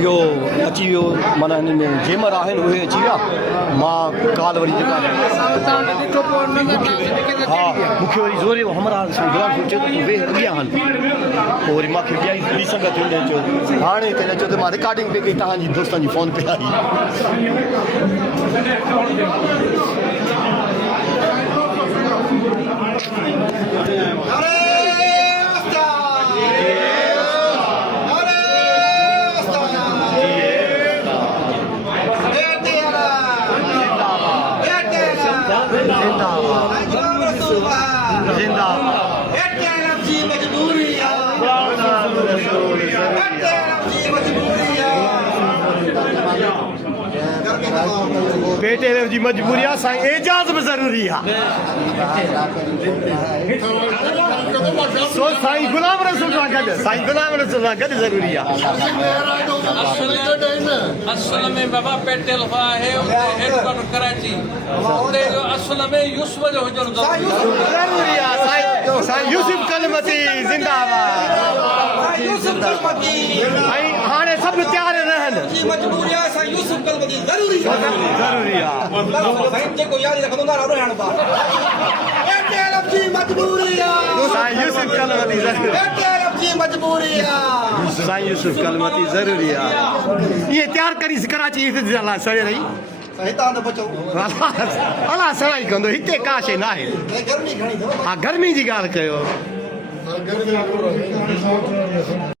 यो अची वियो माना हिन में जेमर आहिनि उहे अची विया मां काल वरी जेका हा मूंखे वरी ज़ोरे हमरा गुलाम सोचियो त तूं वेह अॻियां हल पोइ वरी मूंखे ॿिया ॿी संगत हुन चयो हाणे हिते चयो त मां रिकॉर्डिंग पे कई तव्हांजी दोस्तनि जी फ़ोन पे आई बेटे जी मजबूरी आहे साईं एजाज़ बि ज़रूरी आहे साईं गुलाम रसूल सां गॾु साईं गुलाम रसूल सां गॾु ज़रूरी आहे असल में बाबा पेटेल आहे हेडक्वार्टर कराची उते जो असल में यूसुफ जो हुजणु ज़रूरी आहे साईं यूसुफ कलमती ज़िंदाबाद यूसुफ कलमती ऐं हाणे सभु तयार रहनि जी मजबूरी आहे साईं यूसुफ कलमती ज़रूरी ज़रूरी आहे साईं जेको यादि रखंदो ना रो हाणे बार पेटेल जी मजबूरी आहे साईं यूसुफ कलमती ज़रूरी पेटेल जी मजबूरी आहे साईं यूसुफ कलमती ज़रूरी आहे इहे तयारु करी कराची अलाह सड़े रही हितां न बचो अलाह सड़ाई कंदो हिते का शइ न आहे गर्मी घणी अथव हा गर्मी जी ॻाल्हि कयो